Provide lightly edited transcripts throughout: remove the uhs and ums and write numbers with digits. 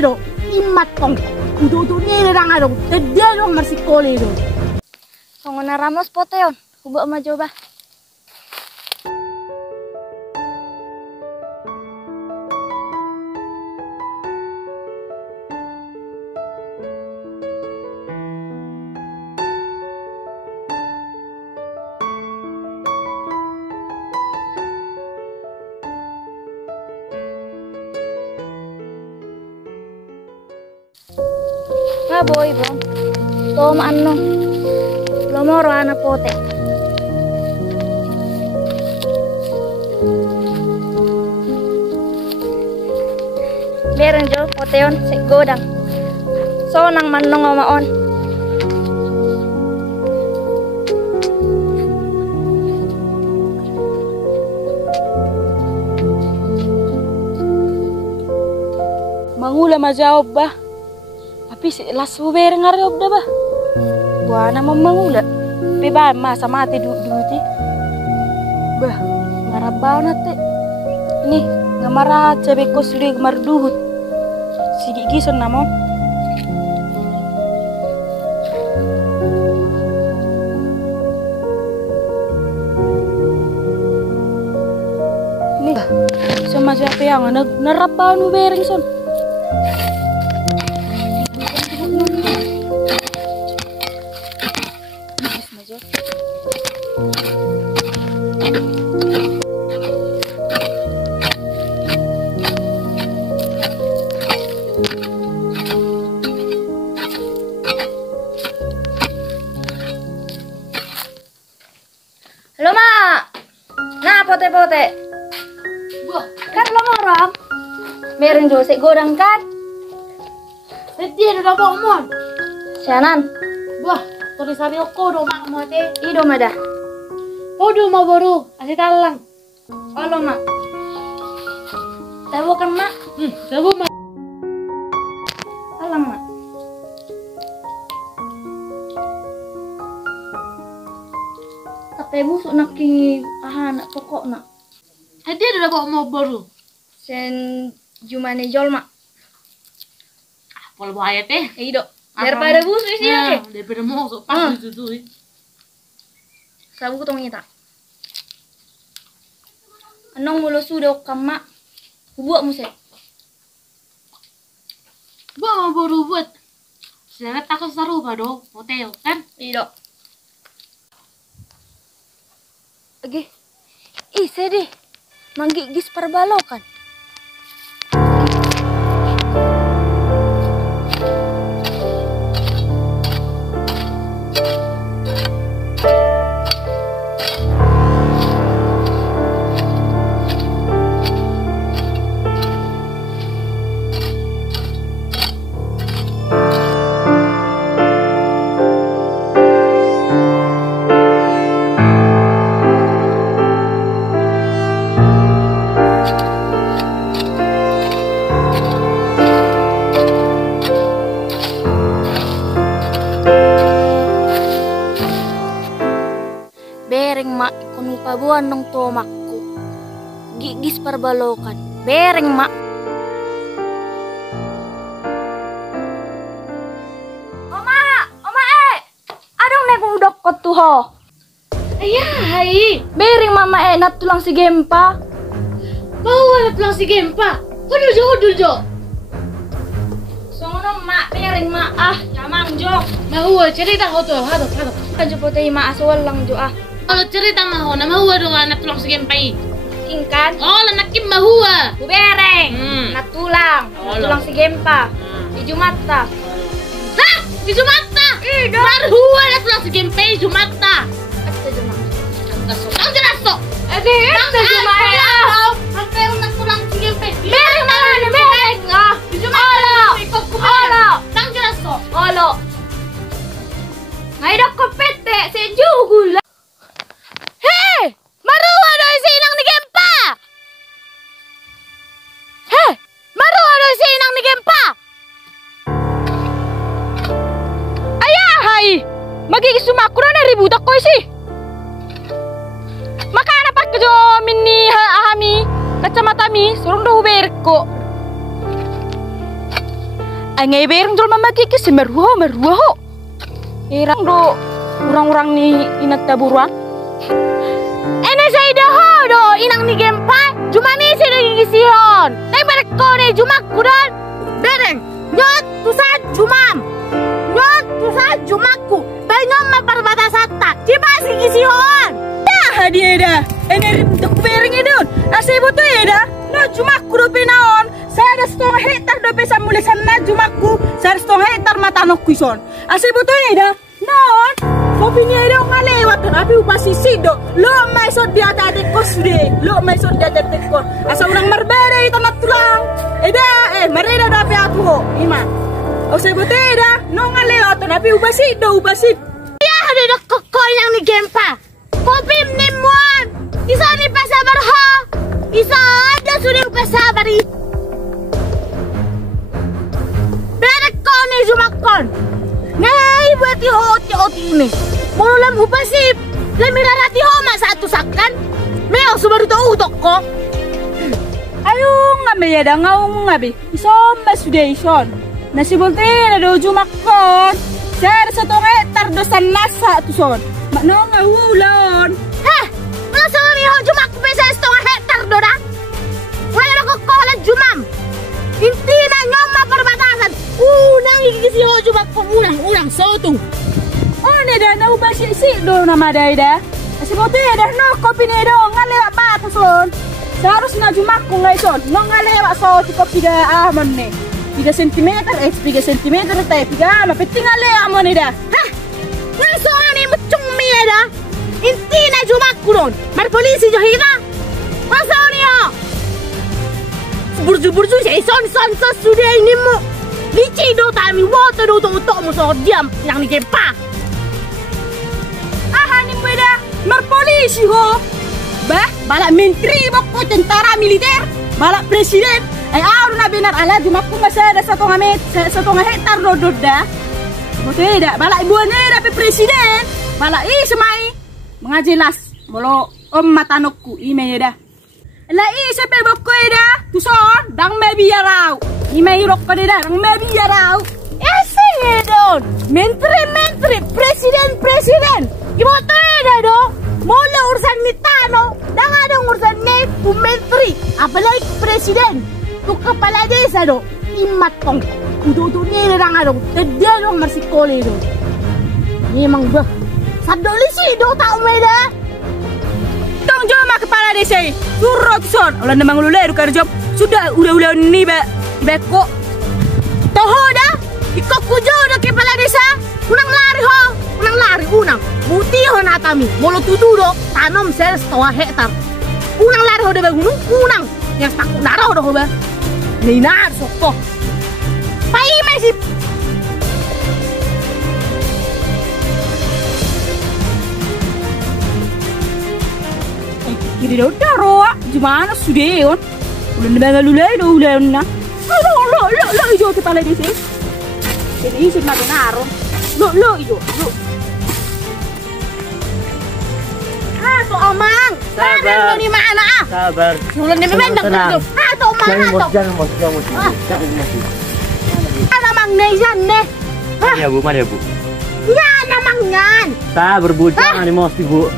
do imatong kudo nere ranga do tedelo marsikole do. Songona Ramos poteon, hubo ma coba. Nga boy bro, toma ano, lomoro ana pote. Meron jo poteon si godang. So nang manong maon. Mangula majawab ba? Tapi las buber ngarep dah bah. Buana mangula. Piba masa mati duti. Bah, ngarap banget teh. Nih, ngamara cebek ko sudah ngamar duhut. Si gigi son namon. Nih, sama siapa yang narap bahan bubereng son. Halo mak, nah pote-pote. Wah, Kan lo orang, meron jo si godang kan? dia udah bomon. Sianan, Wah, tulis hari ko do mak mo te. ido mada. Odo mau baru, asih talang. Halo mak. Tahu kan mak? Sabu mak. Alang mak. Tapi busuk nak ki anak pokok nak. Dia udah mau baru. Sen jumane jol mak. Pol bahaya teh. Ido. Daripada busuk sih ya ke. Daripada mau sok pas itu tuh. Sabu ko tong ita. Anong mulo sudo kama. Hubuak mo se. Mau baru buat. Sedangkan takut seru do hotel kan? Ido. Oke. Ih, sedih. Manggigis perbalokan. Bereng mak ikon pabuan nong tomakku. Gigis perbalokan. Bereng mak. Oma adong nek udok ko tuho. Ayah, hai. Bereng mama nat tulang si gempa. Bawa na tulang si Gempa. Hudul jo. Songono mak bereng mak jamang jo. Mahuwa cerita ko to. Hado. Kanjo potay mak aswal lang jo Kalau cerita mahu, na mahuwa do na tulang si Gempa. Ingkan. Oh, lanakim mahuwa. Bubereng. Nat tulang. Oh, Nat tulang si gempa. Di Jumata. Hah? Di Jumata? Iya. Mahuwa na tulang si Gempa Jumata. At Jumata. Ang jelaso. Edi, ito Jumata. Ang pero na tulang si Gempa. Bereng naman, bereng. Di Jumata. Olo. Ang jelaso. Olo. Ngayon ako pete, si Jugula. Hei! Maruha doy si inang ni Gempa! Hei! Maruha doy si inang ni Gempa! Ayahay! Magigisumakura na ribudak ko si! Makana pa kajo minni ahami kacamata mi surung do huber ko. Angai bereng dol mamaki ke meruho. Irang do orang-orang ni inat taburuan. Ene saya dah do inang ni gempa. Cuma ni saya dah gisihon. Tapi mereka ni cuma kudan. Bereng. Nyot tusan cumam. Nyot tusan cumaku. Tanyom maperbatasan tak. Cipa si gisihon. Dia dah. Ene untuk bereng itu. Asal betul ya dah. No cuma aku dope naon. Saya ada 1,5 hektar dope samulisan na jumaku. Saya ada 1,5 hektar matanok kuison. Asal betul ya dah. Non. Kopi ni ada ngalewat tapi upasi sido. Lo mai so dia tadi kos deh. Lo mai so dia tadi kos. Asal orang merbere itu nak tulang. Mereda dape aku ho. Ima. Asal betul ya dah. No ngalewat tapi upasi do. Ya ada dok kokoy yang ni gempa. Kopi mnimuan. Isa ni pasabar ha. Isa ada sudah pasabar. Berak kau ni jumakon. Ngai buat oti ini. Mau lam upasip. Lemira rati homa satu saklan. Meo subaru tau toko. Ayo ngabe ya dah ngau ngabe. Isom sudah ison. Nasi bolte ada jumakon. Saya 1 hektar dosan nasa tu son. Makno ngawulon. Heh, masa ni ho jumak pesa 1 hektar do dah. Wala ko kolan jumam. Inti na nyoma perbatasan. Unang igisi ho jumak ko unang sotu. Oh ni dah nau basi do nama dah dah. Asi bote dah no kopi ni do ngalewat batu son. Seharusnya jumak ko ngai son. No ngalewat so kopi dah amon ni. 3 cm, 3 cm tay 3 mapeting ngalewat amon ni dah. Hah? Ngaso ani mucung mi dah. Inti na jumak ko don. Mar polisi jo hina. Masa ni ho. Burju son sudah ini mu. Lici do tami water do mo so diam yang ni gempa. Ni beda mar polisi ho. Balak menteri bako tentara militer, balak presiden. Aru na benar ala jumakku masa ada 1,5 hektar do dah. Betul dah balak ibuane tapi presiden. Balak semai mengajelas bolo matanokku ime dah. La sepe boko dah. Tuson dang me biarau. Ime irok pada dah dang me biarau. Ese don. Menteri presiden. Ibu dah do. Mula urusan mitano, dang ada urusan net tu menteri, apalagi presiden. Tu kepala desa do. Imat tong. Kudu ni orang adong. Dia dong masih kole do. Memang bah. Sadoli sih do tak umeda. Tong joma kepala desa. Surot son. Ulah nemang lulai du kerja. Sudah udah ni beko. Toho dah. Ikut kujo do kepala desa. Unang lari ho. Unang. Muti ho natami. Molo tutu do. Tanam saya 1,5 hektar. Unang lari ho de gunung. Unang. Yang takut darah do ho ba. Ninar sokko. Pai masih. Kiri do roa. Gimana sudah on? Udah nemang lulai do ulah na. Lo ijo kepala desa. Ini isi magenaro. Lo ijo. To amang. Sabar. Ni mana ah? Sabar. Sulan ni memang dak tu. To mana to? Jangan emosi. Namang nejan ne. Mana ya bu? Ya namang ngan. Sabar bu, jangan emosi bu.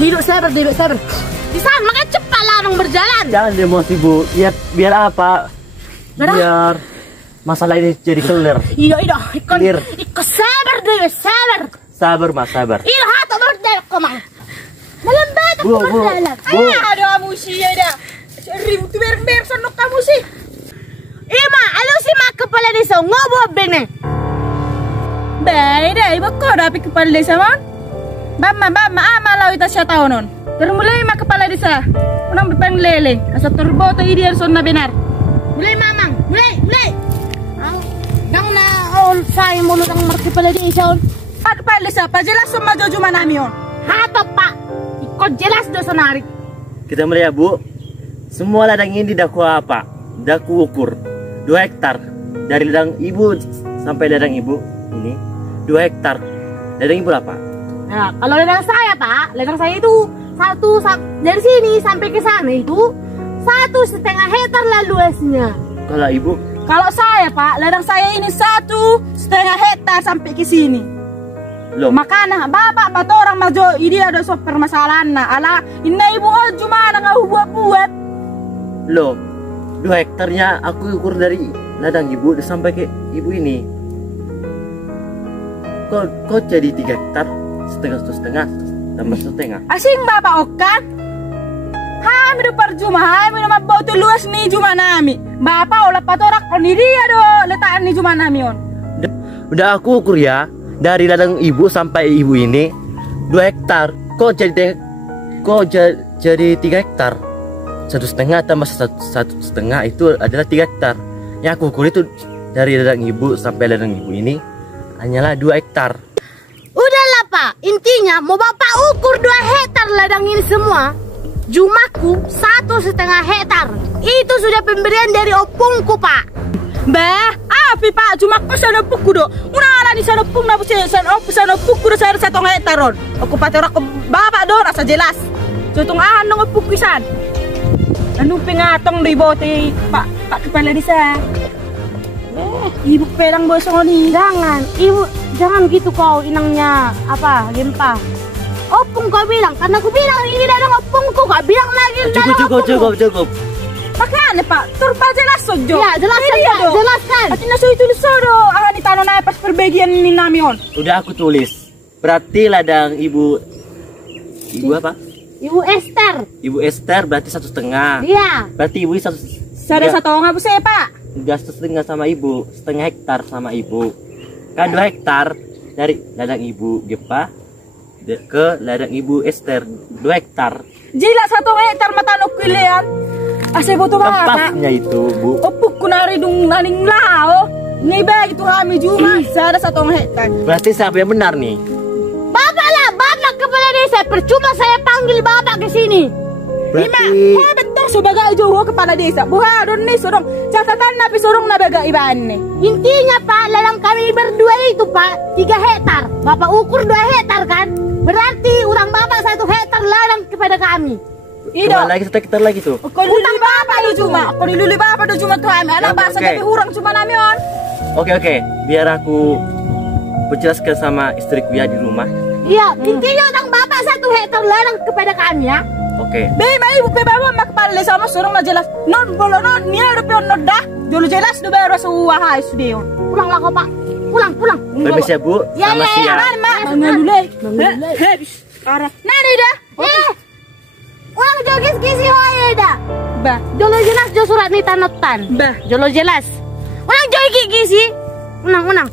Hidup sabar. Di sana makan cepat lah nong berjalan. Jangan emosi bu. Biar apa? Biar masalah ini jadi clear. Iya. Clear. Ikut sabar deh, sabar. Sabar mas, sabar. Iya, hato berdek komang. Melembat Bu. Ada musi ya dah. Ribut ber sonok kamu sih. Ima, alo si mak kepala desa ngobo bene. Baik dah, ibu kau dah pergi kepala desa man. Bama amalau ita siya taonon. Termulai mak kepala desa. Unang bepeng lele. Asal turbo to ideal sonna benar. Mulai mamang, mulai. Dang na all say mo nang mak kepala desa. Pak kepala desa, pa jelas sama jojo manami on. Hato pak, ikut jelas do sonari. Kita melihat bu. Semua ladang ini daku apa? Daku ukur 2 hektar. Dari ladang ibu sampai ladang ibu ini 2 hektar. Ladang ibu apa? Nah, kalau ladang saya itu dari sini sampai ke sana itu 1,5 hektar lah luasnya. Kalau ibu Kalau saya Pak, ladang saya ini 1,5 hektar sampai ke sini. Loh, Makanya bapak batu orang majo ini ada sok permasalahan nah ala ini ibu cuma nggak buat. loh, 2 hektarnya aku ukur dari ladang ibu sampai ke ibu ini. Kok jadi 3 hektar? Setengah tambah setengah. Asing bapak okan. Hai minum percuma, hai minum bau tu luas nih cuma nami. Bapak olah patorak on dia do letak nih cuma nami on. Udah aku ukur ya, dari ladang ibu sampai ibu ini 2 hektar. Kok jadi 3 hektar? 1,5 tambah 1,5 itu adalah 3 hektar. Yang aku ukur itu dari ladang ibu sampai ladang ibu ini hanyalah 2 hektar. Udahlah Pak, intinya mau Bapak ukur 2 hektar ladang ini semua. Jumaku 1,5 hektar. Itu sudah pemberian dari opungku Pak. Bah, api Pak, cuma aku sana puku do. Unala di sana pung na sana puku do saya 1 hektar on. Aku pator aku Bapak do rasa jelas. Tutung nang pukisan. Anu pengatong di bote Pak kepala desa. Ibu pelang bosong nih. Jangan gitu kau inangnya apa gempa. Opung kau bilang karena aku bilang ini ladang opungku kau bilang lagi Cukup. Makanya Pak, turpa jelas sojo. Ya, jelaskan. Atina so itu soro. Di tanah naik pas perbagian ini namion. Udah aku tulis. Berarti ladang ibu apa? Ibu Esther. Ibu Esther berarti 1,5. Iya. Berarti ibu Saya 1 nggak bisa Pak. Udah 1,5 sama ibu, 1,5 hektar sama ibu. Kan 2 hektar dari ladang ibu Gepa ke ladang ibu Esther 2 hektar. Jila 1 hektar mata no kulian. Ase boto Bapak. Tempatnya itu, Bu. Opuk kunari dung naning lao. Nih bagi tuh kami cuma saya 1 hektar. Berarti siapa yang benar nih? Bapak lah, Bapak kepala desa. Percuma saya panggil Bapak ke sini. Berarti betul sebagai juru kepala desa. Bukan nih sorong catatan napi sorong nabaga iban nih. Intinya Pak, ladang kami berdua itu Pak 3 hektar. Bapak ukur 2 hektar kan? Berarti utang Bapak 1 hektar ladang kepada kami. Cuma lagi 1 hektar lagi tuh. Kau luli Bapak do cuma. Kau luli Bapak do cuma tuh anak Oke, bahasa oke. tapi hurang cuma namion. Oke. Biar aku berjelaskan sama istriku ya di rumah. Iya, intinya utang Bapak 1 hektar ladang kepada kami ya. Oke. Ibu bawa mak kepala sama sorong na jelas. Non bolo non ni ada pion non dah. Jolo jelas do bayar suwa hai sudion. Pulanglah kau Pak. Pulang. Permisi ya, Bu. Ya, Selamat ya, siang. Mak mangulai. Habis. Arah. Nani dah. Ulang jogis kisi hoye dah. Bah. Jolo jelas jo surat ni tanotan. Bah. Jolo jelas. Ulang jogi kisi. Unang.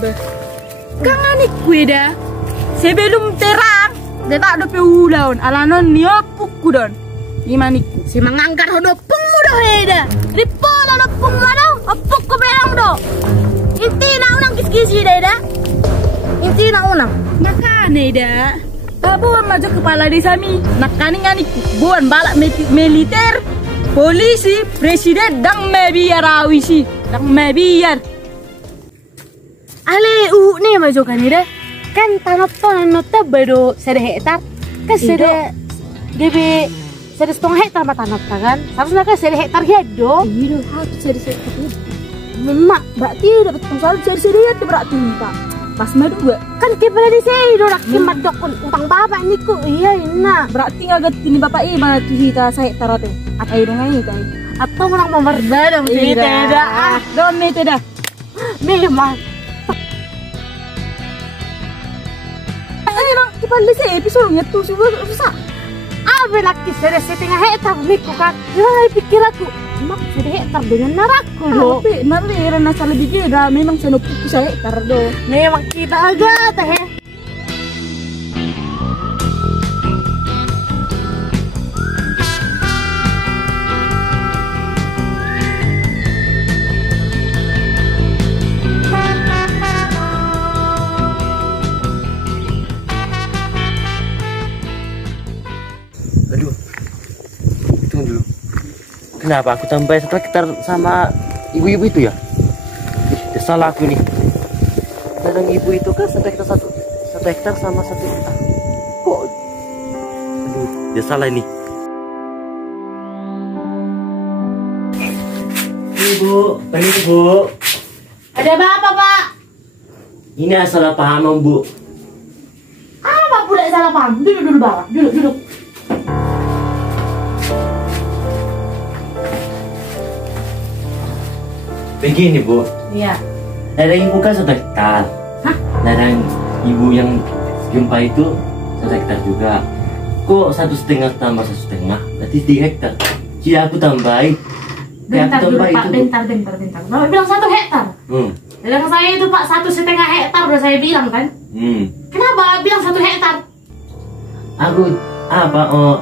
Bah. Kanganik kuida. Sebelum terang, dia tak ada peulaun. Alanon niopuk kudon. Imanik. Si mangangkar hodo pungmu do heda. Ripo do pungmu do. Opuk ko belang do. Inti na unang kisi dah. Inti na unang. Makane dah. Buan maju kepala desa mi. Nakani buan balak militer, polisi, presiden dang mebiar awisi. Dang mebiar. Ale ni maju kan ida. Kan tanah nota baru 1 hektar. Kan DB 1,5 hektar mah tanah kan. Harusnya kan 1 hektar hedo. Iya, harus cari sekali. Mak, berarti dapat pengaruh cari sedikit berarti Pak. Pas madu Kan kepala di sini dorak kimat dokon utang Bapak ni ku. Iya ina. berarti ngaget ini Bapak mana tuh kita saya tarote. Apa hidungan ini tadi? Atau orang memerdadam Tidak. Dome tidak. Memang. Ini bang, kepala saya episode tuh susah. Apa laki sudah 1,5 hektar miku kan? Ya pikir aku. Mak 1 hektar dengan narakku do. Tapi nari nasa lebih gila. Memang saya numpuk saya kardo. Memang kita agak teh. Aduh. Tunggu dulu. Kenapa aku tambahin 1 hektar sama ibu-ibu itu ya? Ih, salah aku nih. Ladang ibu itu kan 1 hektar sama 1 hektar. Kok? Aduh, dia salah ini. Permisi Bu. Ada apa Pak? Ini salah paham Bu. Apa pula yang salah paham? Duduk dulu Bapak, duduk. Begini Bu, Iya. ladang ibu kan 1 hektar. Hah? Ladang ibu yang gempa itu 1 hektar juga. Kok 1,5 tambah 1,5? Berarti 3 hektar. Jadi aku tambahin. Bentar Aku dulu tambahin Pak, itu, Bu. bentar. Bapak bilang 1 hektar. Hmm. Ladang saya itu Pak 1,5 hektar udah saya bilang kan. Kenapa bilang 1 hektar? Aku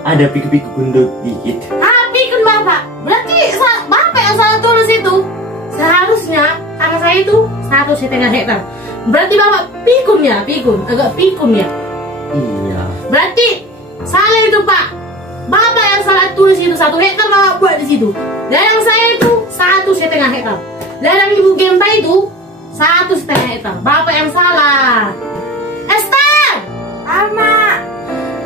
ada pikir-pikir gundut dikit. Pikun Bapak. Berarti Bapak yang salah tulis itu. Seharusnya tanah saya itu 1,5 hektar. Berarti Bapak pikun, agak pikun ya. Iya. Berarti salah itu Pak. Bapak yang salah tulis itu 1 hektar Bapak buat di situ. Ladang saya itu 1,5 hektar. Ladang Ibu Gempa itu 1,5 hektar. Bapak yang salah. Esther, Ama.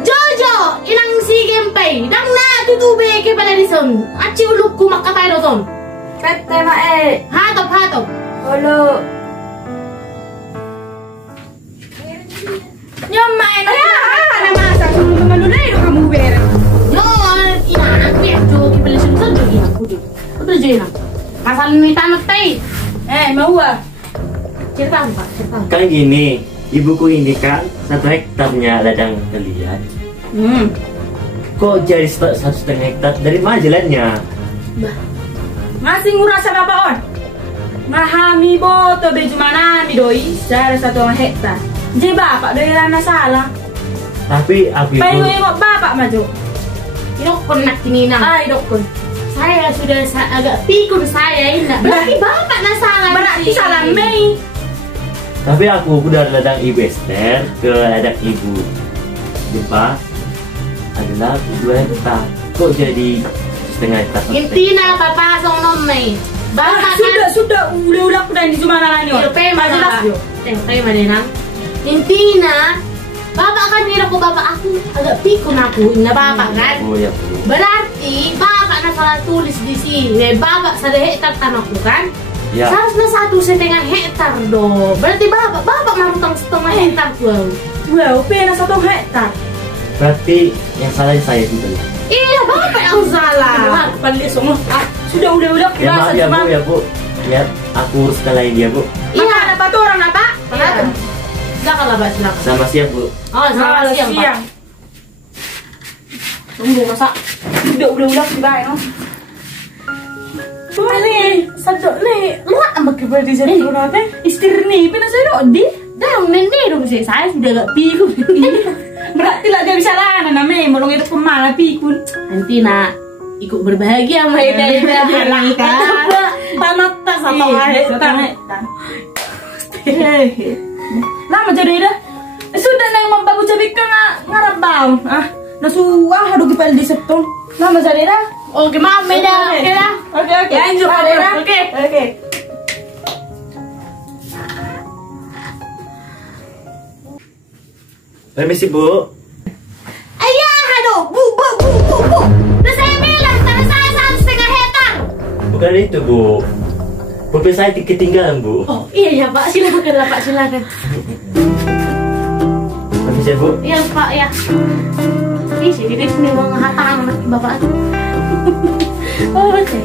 Jojo, inang si Gempa. Dang na tutube ke pada di son. Aci ulukku makatay do son. Pette mae. Hatop. Halo. Nyom mae na. Ana masa kamu dulu kamu beres. Yo, ina aku ya jo ke pada son son jo ina kudu. Udah jo ina. Asal ini tanah teh. Mau ah. Cerita Pak, cerita. Kan gini, ibuku ini kan 1 hektarnya ladang kalian. Kok jadi 1,5 hektar? Dari mana jalannya? Masih ngurasa apa on? Mahami boto beju mana mi doi dari 1 hektar. Jadi bapak doi rana salah. Tapi aku Payo itu yung bapak maju. Idokon nak kinina. Dokon. Saya sudah agak pikun saya ini. Berarti bapak na salah. Berarti salah Mei. Tapi aku dari ladang ibu Esther ke ladang ibu Gempa adalah 2 hektar. Kok jadi 1,5 hektar? Intina papa song nomay. Bapak Sudah udah udah di mana lagi on? Pero majelas yo. Tayo madena. Intina bapak kan ngira ko bapak aku agak pikun aku na bapak kan. Oh ya Bu. Berarti bapak na salah tulis di sini. Bapak 1 hektar tanahku kan? Ya. Seharusnya 1,5 hektar dong. Berarti bapak marutang 1,5 hektar tuh. Wow, pena 1 hektar. Berarti yang salah saya juga. Iya, bapak yang salah. Pandai semua. Sudah udah Ya maaf ya Bu, ya Bu. Ya aku uruskan lagi dia Bu. Iya, ada apa tuh orang apa? Iya. Silakan lah, Pak, silakan. Sama siap Bu. Oh, selamat siang, Pak. Tunggu masa. Udah dibayar no. Nih, sadok nih. Lu ambek kepada jadi natin. Istir nih, pina saya di. Dong, nenek dong saya sudah agak pikun. Berarti lah dia bisa lana namanya, molong itu pemala pikun. Nanti nak ikut berbahagia sama Ida Tanah tas atau hektar. Lama jadi dah. Sudah nang membagu jadi ngarap bau. Nasuah aduh kipal di setong. Lama jadi dah. Oke, maaf Ida. Oke dah. Oke. Lanjut, Ida. Oke. Permisi Bu. Ayah, aduh, bu. Udah saya bilang tanah saya 1,5 hektar. Bukan itu Bu. Mobil saya ketinggalan Bu. Oh iya ya Pak, silakan lah Pak, silakan. Permisi Bu. Iya Pak ya. Ih, sini dia sini mau ngehatang anak bapak. Oh, oke.